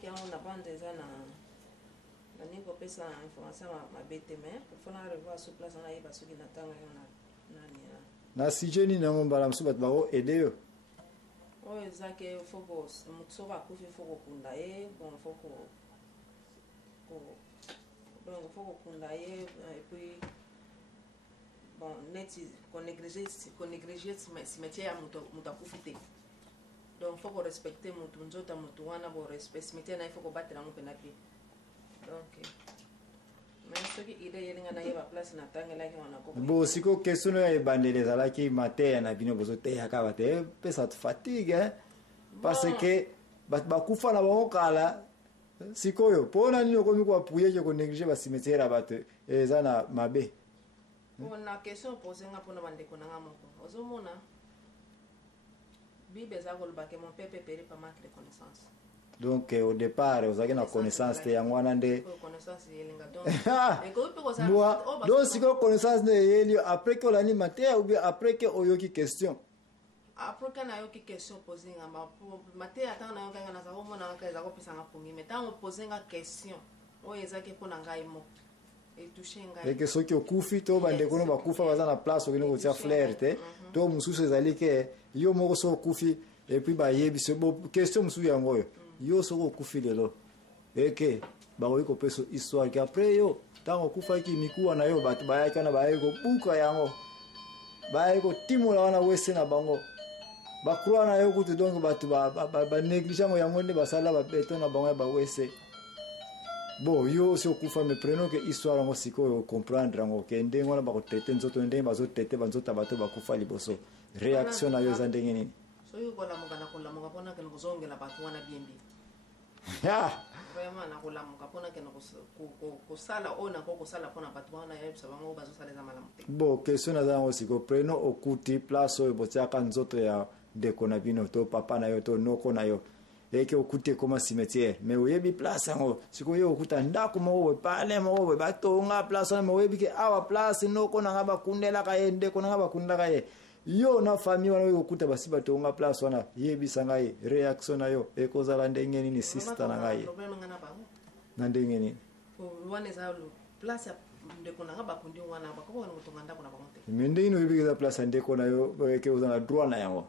qui on a pas déjà na niko pesa information ma bête mais pour faire revoir sur place on a pas ceux qui n'attendent nani na sijeni na ngombala msuba tbao edeyo ezake foko mutso ba kufi foko kunda bon foko donc foko kunda et puis bon net qu'on négliger cimetière muta kufite donc foko respecter mutu nzota mutu wana bo respect cimetière na foko battre ngo penapi donc mais ce qui ide yelinga na yeba place na tangela ki wana ko bo siko question ya ebandeleza la ki matin na bino bozo te yakaba te pesa te fatigue parce que bakufa na bango kala sikoyo pona nini okomi ko appuyer ko négliger ba cimetière abate eza na mabe on a question posée nga pona bande ko nga moko ozomona bibe za ko ba ke mon père péri pas manque de connaissance. Donc au départ vous avez une connaissance de yangwana nde connaissance yelinga donc moi donc si ko connaissance de yeli après que l'animateur ou bien après que oyoki question après que na yoki question posée ngamba maté ata na yoka na zako mona ka zako pesa nga pongi mais tant poser nga question o ezaki pona ngai mo et toucher ngai et que soki okufi to bande kono bakufa baza na place okino kotia flair te to mususu ezali ke yo moko so okufi et puis ba yebi se bo question mususu yango yo yo soko okufi lelo eke bakoki kopesa histoire ke après yo ntango okufaki mikuwa na yo bato bayaki wana bayaki kobuka yango bayaki kotimola wana wese na bango bakroa na yo kutu donc bato banéglige yango yango nde basala babeto na bango ya bawese bon yo si okufa me prenons que histoire yango sikoyo comprendre yango ke ndenge wana bakotraite nzoto ndenge bazotraite banzota bato bakufa liboso réaction na yo eza ndenge nini soyo kola mukana kola mukapona ke ngozongela batho wana biembi vraiment na kola mukapona ke ko sala ona ko sala pona batho wana yebisa bango bazosala za malamu te bon question na zango siko preno okuti place oyo botiaka nzoto ya ndeko na bino to papa na yo to noko na yo eke okuti koma cimetière mais oyebi place yango siko yo okuta ndako mo pale mo batonga place na oyebi ke awa place noko na ngaba kundela ka ye ndeko na ngaba kundela ka ye yo na famille wana yo kuta basi batonga place wana yebisa ngai réaction na yo ekozala ndenge nini sister na ngai na ndenge nini wana za place ndeko na ngaba kundi wana bakoko na kutonga ndako na bakonte mende ino yebika place ndeko na yo ke uzana droit na yango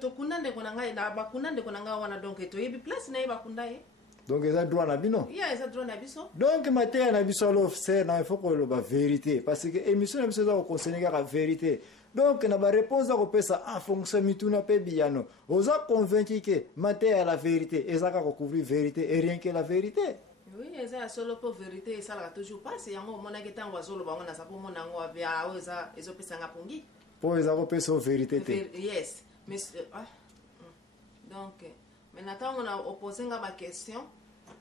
to kunande ko na ngai na bakunande ko na ngai wana donc to yebi place na yeba kundaye donc eza droit na bino eza droit na biso donc matin na biso lo officer na il faut ko lo ba vérité parce que émission na biso za ko concerner ka vérité donc na ba réponse za ko pesa en fonction mituna pe biano oza convaincu que matin à la vérité eza ka ko couvrir vérité et rien que la vérité oui eza solo pour vérité et ça la toujours pas c'est yango mona ke tango azolo bango na sapo mona ngo abia eza ezo pesa nga pongi po eza ko pesa vérité te yes mais donc maintenant on a opposé nga question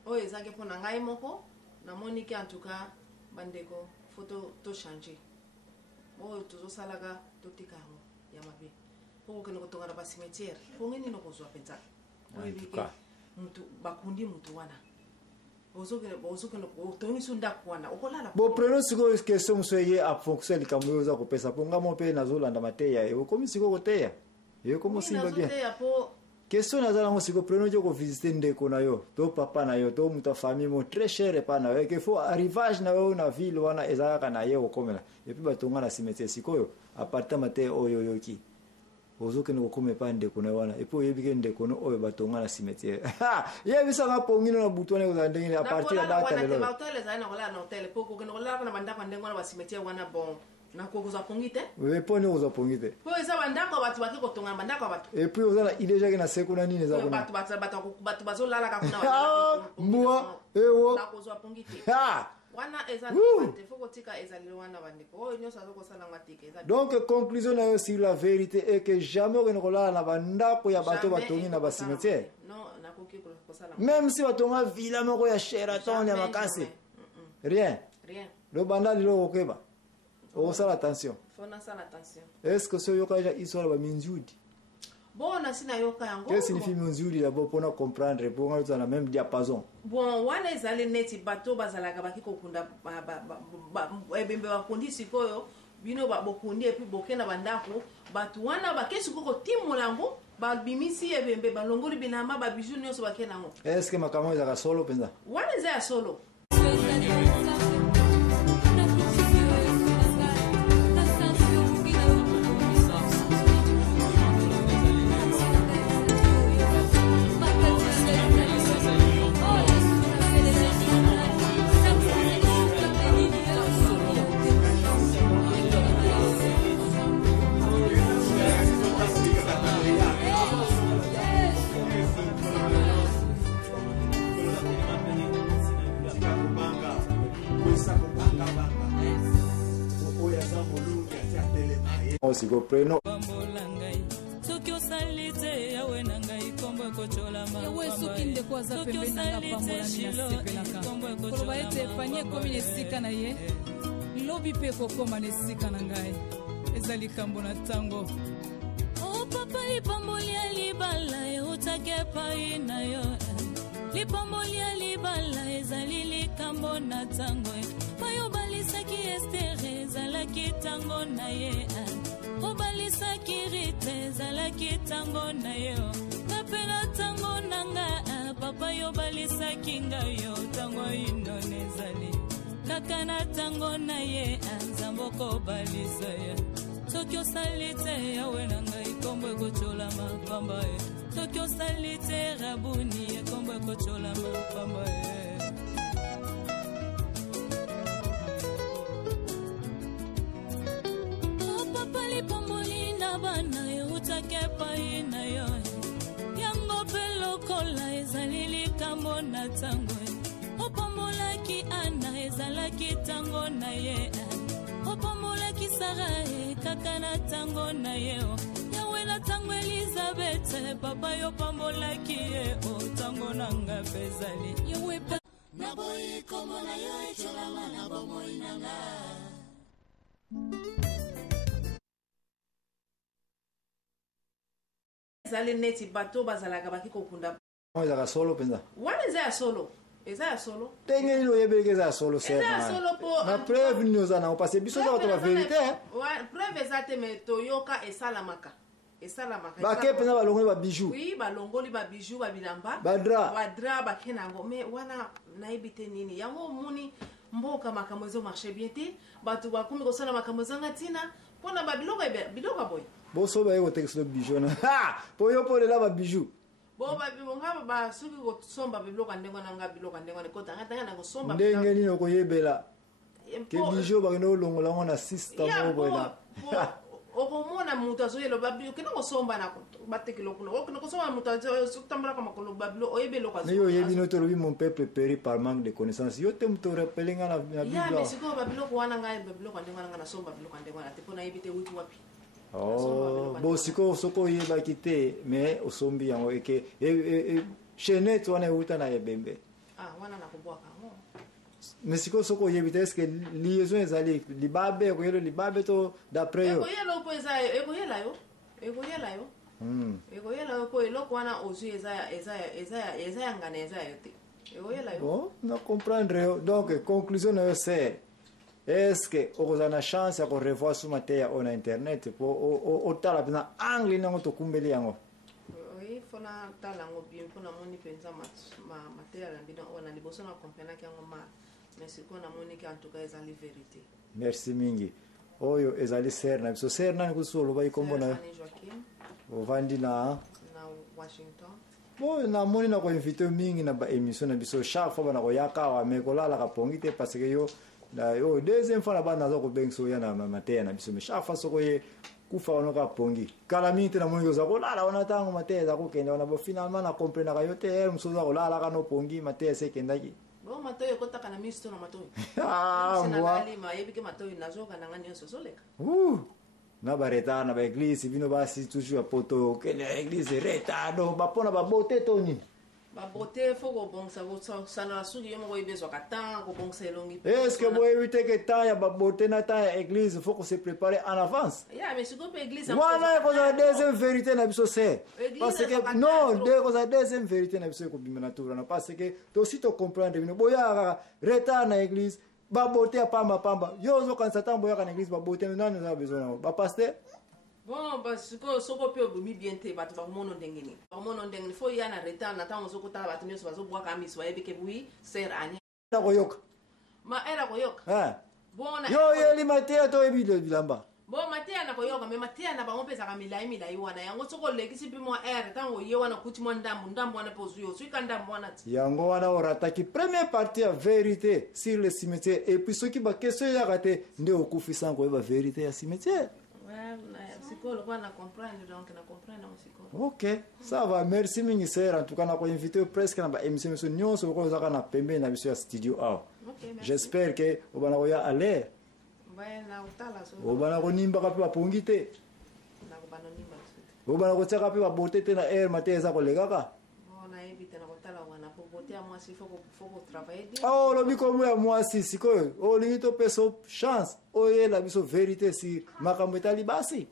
o ezaki pona ngai moko na moniki en tout cas bandeko photo to changer o tozo salaga to tikango ya mabe poko keno kotonga na cimetière pongeni no kozwa penza o ebika mutu bakundi mutu wana ozo keno otongi sunda kwana okolala bo preno siko question msoye a fonction likambo za kopesa ponga mo pe nazolanda mateya e komi siko koteya e komo simba bien question nazala ngo siko preno jo ko visiter ndeko na yo to papa na yo to muta famille mo très cher pa na yo ke faut arrivage na yo na ville wana ezaka na ye okomela et puis batonga na cimetière sikoyo appartement te oyo yoki ozo ke no kome pa ndeko na wana et puis yebike ndeko no oyo batonga na cimetière yebisa nga pongino na butone ko ndenge a partir da data lelo na hotel za na kola na hotel poko ke no kola na bandako ndenge wana ba cimetière wana bon na kokoza pongite we pone oza pongite po eza bandako batu baki kotonga bandako batu et puis oza la idée jake na sekuna nini za kuna batu bazolala ka kuna wana moi ewo na koza pongite wana eza te foko tika eza wana bandeko o nyosa zoko sala ngatike eza donc conclusion na yo sur la vérité est que jamais on kola na bandako ya bato batongi na ba cimetière non na koki ko sala même si batonga villa moko ya Sheraton ya makasi rien le bandali lo okeba on sala attention faut na sala attention est-ce que ce yoka ja histoire ba minzudi bon na sina yoka yango qu'est-ce signifie minzudi là pour na comprendre pour on na même diapason bon wana ezali neti bato bazalaka baki kokunda ebembe bakundi sikoyo bino bokundi et puis bokena bandako bato wana bakesi koko timolango babimisi ebembe balongoli bilamba babiju nyonso bake nango. Est ce que makambo ezaka solo penza? Wana eza ya solo. Si go preno soki osalite yawe na ngai kombo ekocholama yawe soki ndeko aza pembeni nanga pambolami nasepelaka koloba ete epanie ekomi na esika na ye lobi mpe ekokóma na esika na ngai eza likambo na ntango o papa lipamboli ya libala eutaki epai na yo lipamboli ya libala ezali likambo na ntango payo balisaki estere ezalaki ntango na ye obalisaki rite ezalaki ntango na yo ngape na ntango na nga papa yo balisaki ngai yo ntango inone ezali kaka na ntango na ye nzambe okobalisa ye soki osali te yawe na ngai kombo ekocholama pamba ye soki osali te rabuni kombo ekocholama pamba ye lipamboli na bana eutaki epai na yo yango mpe lokola ezali likambo na ntango opambolaki ana ezalaki ntango na ye opambolaki sara kaka na ntango na ye yawe na ntango elizabete papa yo pambolaki ye ntango na nga mpe ezali yawe naboyi kombo na yo echolama na bomoi na nga ezali neti bato bazalaka baki kokunda ezaka solo penza? Wana eza ya solo. Eza ya solo. Ndenge nini oyebeleki eza ya solo serna? Eza ya solo po na preuve nini oza nango parce biso eza bato ba vérité preuve eza te me toyoka esalamaka esalamaka bake penza balongoli ba bijou. Oui, balongoli ba bijou ba bilamba badra bake nango me wana nayebi te nini yango omoni mboka makambo ezo marché bien te bato bakomi kosala makambo ezanga ntina mpona babiloko boye boso baye kotekisa bijou na po yo polela ba bijou nga basuki kosomba biloko ndenge wana nga biloko ndenge wana kotanga na kosomba ndenge nini okoyebela ke bijou bakende olongola ngo na 6 tango boyena okomona moto azoyela okende kosomba na batekelo kuna okende kosomba moto azotambolaka makolo babilo oyebe eloko mais oyebi no tolobi mon peuple périt par manque de connaissance yo te moto rappele nga na bible mais sikoyo babiloko wana ngai babiloko ndenge wana nga nasomba biloko ndenge wana te mpo nayebi te wuti wapi bon sikoyo soko oyebaki te mais osombi yango eke chenete wana euta na ebembe wana nakobwaka yango mais sikoyo soko oyebi te estce liaison ezali libabe ekoyela libabe to d'après yo ekoyela mpo ekoyela yo ekoyela yo mpo eloko wana ozwi eza ya ngana eza yo te ekoyela yo bon na comprendre yo donc conclusion na yo c'est est-ce que okozala na chance ya korevoir su mateya oyo na internet mpo otala mpenza angle nango tokumbeli yango oui fona tala yango bien mpo namoni mpenza mateya na bino oyo na liboso na komprenaki yango mal mais sikoyo namoniki en tout cas ezali vérité merci mingi oyo ezali ser na biso ser nani kusu olobaki kombo na yo ovandi na Washington bo namoni na koinvite mingi na baémission na biso chaque fois bana koyaka awa me kolalaka pongi te parce que yo deuxième fois na bana naza kobengisa oya na mateya na biso me chaque fois soko ye kufa wana ka pongi kala mingi te namoni oza kolala wana ntango mateya eza kokende wana bo finalement na komprenaka yo te mosu oza kolalaka no pongi mateya esekendaki bon matoyi ekotaka na miso to na matoyi mbwa yebi ke matoyi nazoka nanga nyonso ozoleka na baretard na baeglise bino basi toujours ya poto okende ya eglise retardo bapona babote toni babote fo kobongisa kosanola suki yo moko oyebezwaka temps kobongisa elongi est ce que boyebi te ke temps ya babote na temps ya église faut se préparer en avance mais sikoyo mpe église wana ekozala deuxième vérité na biso se parce que non ekozala deuxième vérité na biso ekobima na tourana parce que tosi tocomprendre bino boyaka kaka retard na église babote ya pamba yo ozokanisa ntango boyaka na église babote nani oza besoin nango bapaster bon parce que soko pe obomi bien te bato bakomona ndenge nini bakomona ndenge nini fo ya na retard na ntango ozokotala bato nyonso bazobwaka miso bayebi ke bui ser ania koyoka ma era koyoka bon yo yeli mateya to ebile bilamba bon mateya na koyoka me mateya na bango mpe ezaka milai wana yango soko olekisi mpe mwa ere ntango oye wana okuti mwa ndambo wana mpe ozwi oswika ndambo wana ti yango wana orataki première partie ya vérité sur le cimetière et puis soki bakestio eyaka te nde okufisa koyeba vérité ya cimetière. Ok, ça va, merci mingi sir. En tout cas, on a invité presque dans l'émission Nyon, so ko zaka na pembe na biso ya studio awa. J'espère que obana koya aller. Na utala so. Obana ko nimba ka pe bapongi te. Na ko bana nimba. Obana ko tsaka pe babote te na air mateza ko legaka. Na evite na kotala wana po bote ya mwasi faut travailler. Oh, lo biko mu ya mwasi sikoyo. Oh, lingito peso chance. Oye la biso vérité si makambo etali basi.